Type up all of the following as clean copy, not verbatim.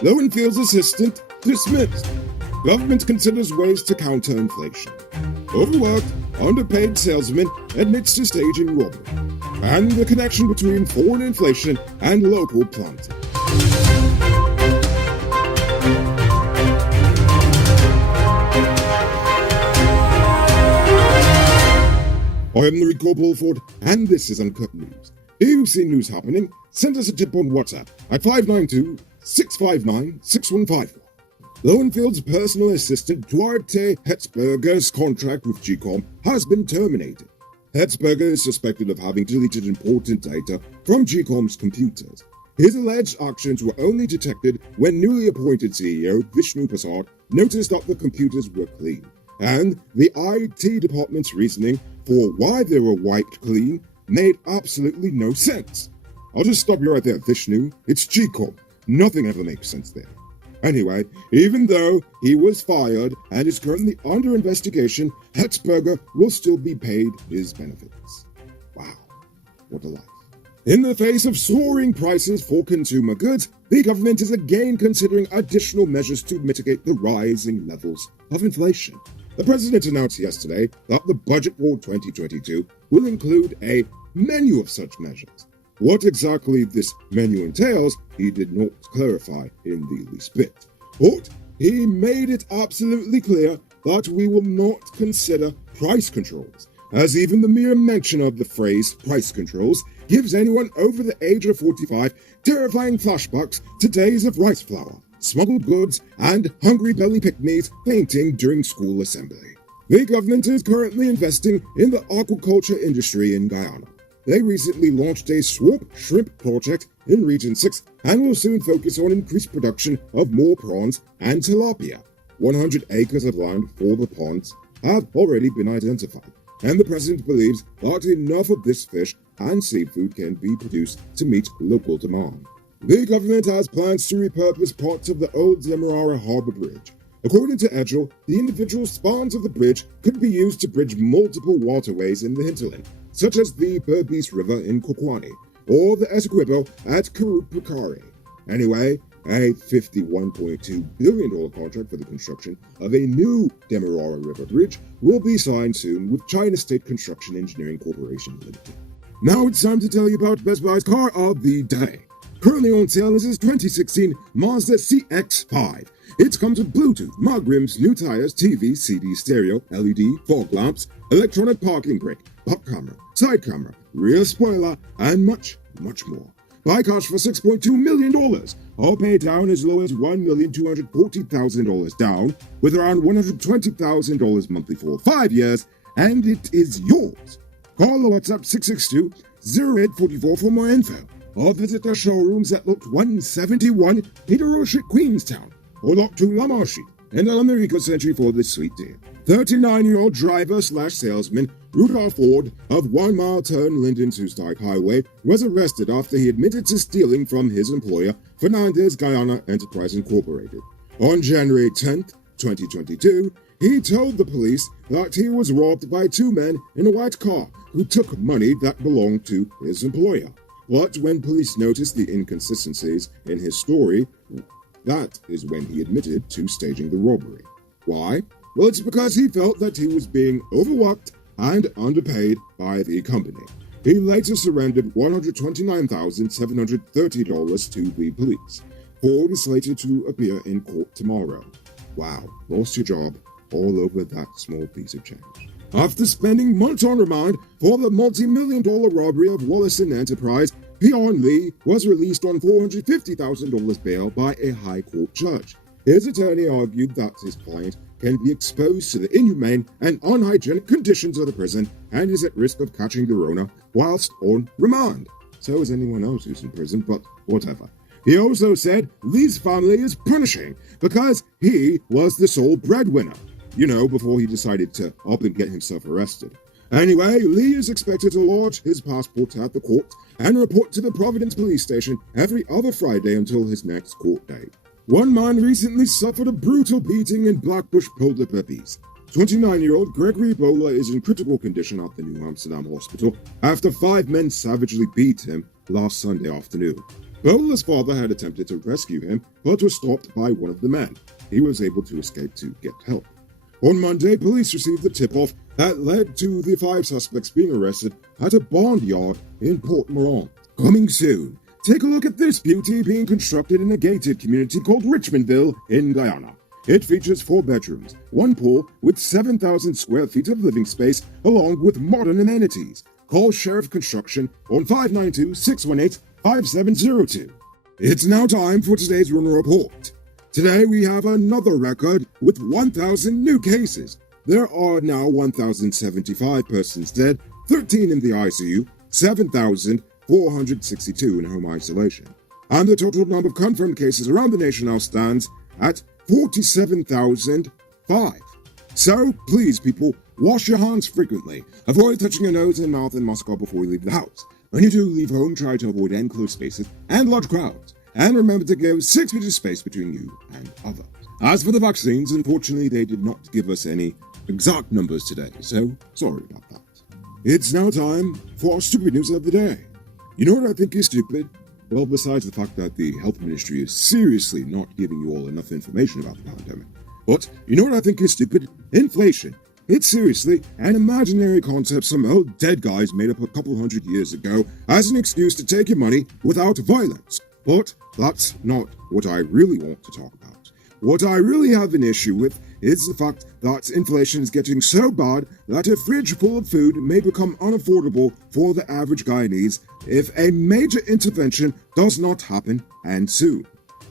Lowenfield's assistant dismissed. Government considers ways to counter inflation. Overworked, underpaid salesman admits to staging robbery. And the connection between foreign inflation and local planting. I am Enrico Bulford, and this is Uncut News. If you've seen news happening, send us a tip on WhatsApp at 592-659-6154. Lowenfield's personal assistant Duarte Hetzberger's contract with GCOM has been terminated. Hetzberger is suspected of having deleted important data from GCOM's computers. His alleged actions were only detected when newly appointed CEO Vishnu Prasad noticed that the computers were clean, and the IT department's reasoning for why they were wiped clean made absolutely no sense. I'll just stop you right there, Vishnu. It's GCOM. Nothing ever makes sense there. Anyway, even though he was fired and is currently under investigation, Hetzberger will still be paid his benefits. Wow, what a life. In the face of soaring prices for consumer goods, the government is again considering additional measures to mitigate the rising levels of inflation. The president announced yesterday that the budget for 2022 will include a menu of such measures. What exactly this menu entails, he did not clarify in the least bit. But he made it absolutely clear that we will not consider price controls, as even the mere mention of the phrase price controls gives anyone over the age of 45 terrifying flashbacks to days of rice flour, smuggled goods, and hungry belly picnics fainting during school assembly. The government is currently investing in the aquaculture industry in Guyana. They recently launched a swamp shrimp project in Region 6 and will soon focus on increased production of more prawns and tilapia. 100 acres of land for the ponds have already been identified, and the president believes that enough of this fish and seafood can be produced to meet local demand. The government has plans to repurpose parts of the old Demerara Harbour Bridge. According to Edgell, the individual spans of the bridge could be used to bridge multiple waterways in the hinterland, such as the Berbice River in Kokwani, or the Essequibo at Karupukari. Anyway, a $51.2 billion contract for the construction of a new Demerara River Bridge will be signed soon with China State Construction Engineering Corporation Limited. Now it's time to tell you about Best Buy's car of the day. Currently on sale is his 2016 Mazda CX-5. It comes with Bluetooth, mug rims, new tires, TV, CD, stereo, LED, fog lamps, electronic parking brake, back camera, side camera, rear spoiler, and much, much more. Buy cash for $6.2 million, or pay down as low as $1,240,000 down, with around $120,000 monthly for 5 years, and it is yours. Call or WhatsApp 662-0844 for more info, or visit their showrooms at Lot 171 Peter Road Street, Queenstown, or Lot 2 La Marche, and on the Rico Century for this sweet deal. 39-year-old driver/salesman Rudolph Ford of 1 Mile Turn Linden to Stark Highway was arrested after he admitted to stealing from his employer, Fernandez Guyana Enterprise Incorporated. On January 10, 2022, he told the police that he was robbed by 2 men in a white car who took money that belonged to his employer. But when police noticed the inconsistencies in his story, that is when he admitted to staging the robbery. Why? Well, it's because he felt that he was being overworked and underpaid by the company. He later surrendered $129,730 to the police. Ford is slated to appear in court tomorrow. Wow, lost your job all over that small piece of change. After spending months on remand for the multi-million-dollar robbery of Wallison Enterprise, Pion Lee was released on $450,000 bail by a high court judge. His attorney argued that his client can be exposed to the inhumane and unhygienic conditions of the prison and is at risk of catching the Rona whilst on remand. So is anyone else who's in prison, but whatever. He also said Lee's family is punishing because he was the sole breadwinner. Before he decided to up and get himself arrested. Anyway, Lee is expected to lodge his passport at the court and report to the Providence police station every other Friday until his next court date. One man recently suffered a brutal beating in Blackbush Polar Puppies. 29-year-old Gregory Bola is in critical condition at the New Amsterdam hospital after 5 men savagely beat him last Sunday afternoon. Bola's father had attempted to rescue him, but was stopped by one of the men. He was able to escape to get help. On Monday, police received the tip-off that led to the 5 suspects being arrested at a bond yard in Port Moran. Coming soon, take a look at this beauty being constructed in a gated community called Richmondville in Guyana. It features 4 bedrooms, 1 pool with 7,000 square feet of living space, along with modern amenities. Call Sheriff Construction on 592-618-5702. It's now time for today's Runner Report. Today we have another record with 1,000 new cases. There are now 1,075 persons dead, 13 in the ICU, 7,462 in home isolation. And the total number of confirmed cases around the nation now stands at 47,005. So, please people, wash your hands frequently. Avoid touching your nose and mouth and Moscow before you leave the house. When you do leave home, try to avoid enclosed spaces and large crowds. And remember to give 6 feet of space between you and others. As for the vaccines, unfortunately they did not give us any exact numbers today, so sorry about that. It's now time for our stupid news of the day. You know what I think is stupid? Well, besides the fact that the health ministry is seriously not giving you all enough information about the pandemic. But you know what I think is stupid? Inflation. It's seriously an imaginary concept some old dead guys made up a couple hundred years ago as an excuse to take your money without violence. But that's not what I really want to talk about. What I really have an issue with is the fact that inflation is getting so bad that a fridge full of food may become unaffordable for the average Guyanese if a major intervention does not happen, and soon.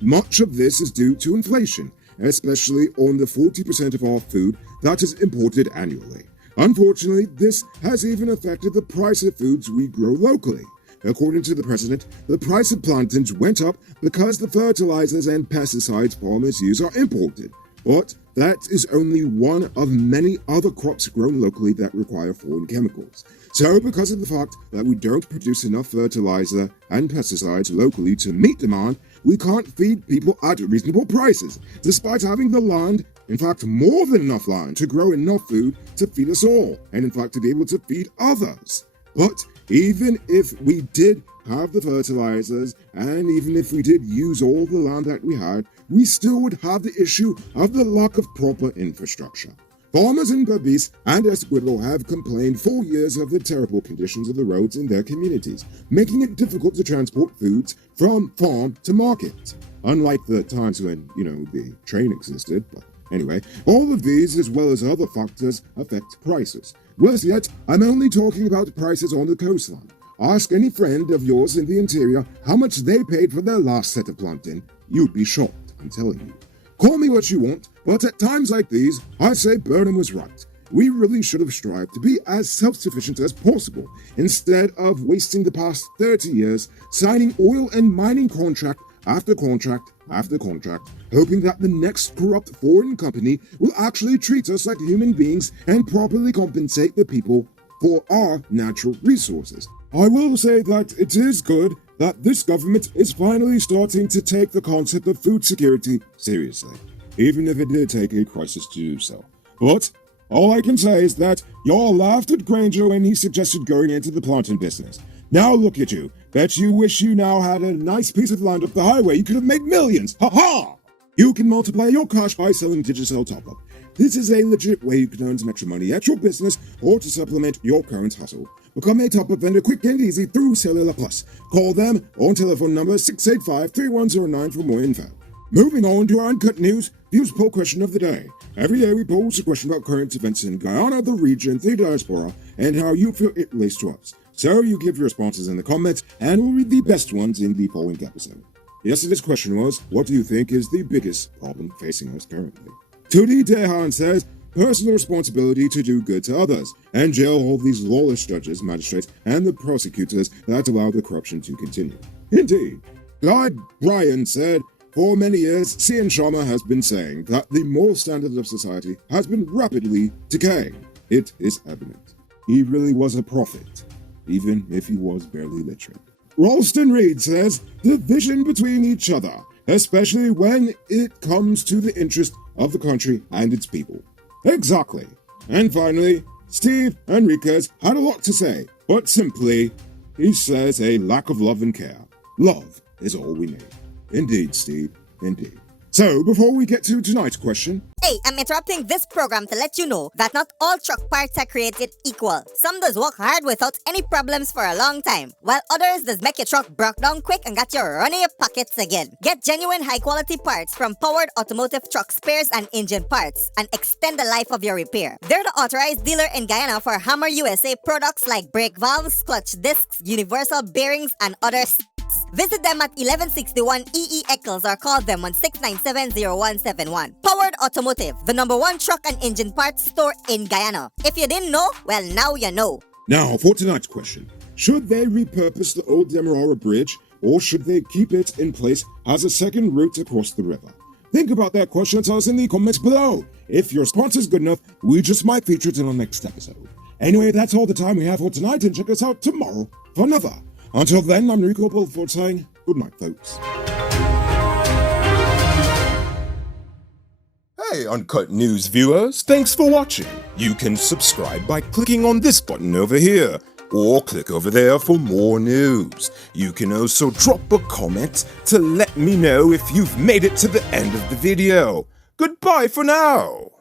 Much of this is due to inflation, especially on the 40% of our food that is imported annually. Unfortunately, this has even affected the price of foods we grow locally. According to the president, the price of plantains went up because the fertilizers and pesticides farmers use are imported. But that is only one of many other crops grown locally that require foreign chemicals. So because of the fact that we don't produce enough fertilizer and pesticides locally to meet demand, we can't feed people at reasonable prices, despite having the land, in fact more than enough land, to grow enough food to feed us all, and in fact to be able to feed others. But even if we did have the fertilizers, and even if we did use all the land that we had, we still would have the issue of the lack of proper infrastructure. Farmers in Berbice and Esquimalt have complained for years of the terrible conditions of the roads in their communities, making it difficult to transport foods from farm to market. Unlike the times when, the train existed, but anyway, all of these, as well as other factors, affect prices. Worse yet, I'm only talking about prices on the coastline. Ask any friend of yours in the interior how much they paid for their last set of plantain. You'd be shocked, I'm telling you. Call me what you want, but at times like these, I say Burnham was right. We really should have strived to be as self-sufficient as possible, instead of wasting the past 30 years signing oil and mining contract after contract after contract, hoping that the next corrupt foreign company will actually treat us like human beings and properly compensate the people for our natural resources. I will say that it is good that this government is finally starting to take the concept of food security seriously, even if it did take a crisis to do so. But all I can say is that y'all laughed at Granger when he suggested going into the plantain business. Now look at you. Bet you wish you now had a nice piece of land up the highway. You could have made millions. Ha ha! You can multiply your cash by selling Digicel top-up. This is a legit way you can earn some extra money at your business or to supplement your current hustle. Become a top-up vendor quick and easy through Cellular Plus. Call them on telephone number 685-3109 for more info. Moving on to our Uncut News Views Poll Question of the Day. Every day we pose a question about current events in Guyana, the region, the diaspora, and how you feel it relates to us. So you give your responses in the comments, and we'll read the best ones in the following episode. Yesterday's question was, what do you think is the biggest problem facing us currently? Tudi Dehan says, personal responsibility to do good to others, and jail all these lawless judges, magistrates, and the prosecutors that allow the corruption to continue. Indeed. Clyde Bryan said, for many years, C.N. Sharma has been saying that the moral standard of society has been rapidly decaying. It is evident. He really was a prophet, even if he was barely literate. Ralston Reed says, division between each other, especially when it comes to the interest of the country and its people. Exactly. And finally, Steve Enriquez had a lot to say, but simply, he says a lack of love and care. Love is all we need. Indeed, Steve, indeed. So, before we get to tonight's question... Hey, I'm interrupting this program to let you know that not all truck parts are created equal. Some does work hard without any problems for a long time, while others does make your truck broke down quick and got you running your pockets again. Get genuine high-quality parts from Powered Automotive Truck Spares and Engine Parts and extend the life of your repair. They're the authorized dealer in Guyana for Hammer USA products like brake valves, clutch discs, universal bearings, and others. Visit them at 1161 EE Eccles or call them on 697-0171. Powered Automotive, the #1 truck and engine parts store in Guyana. If you didn't know, well, now you know. Now, for tonight's question. Should they repurpose the old Demerara Bridge, or should they keep it in place as a second route across the river? Think about that question and tell us in the comments below. If your response is good enough, we just might feature it in our next episode. Anyway, that's all the time we have for tonight, and check us out tomorrow for another. Until then, I'm Rico Bulford saying good night, folks. Hey, Uncut News viewers, thanks for watching. You can subscribe by clicking on this button over here, or click over there for more news. You can also drop a comment to let me know if you've made it to the end of the video. Goodbye for now.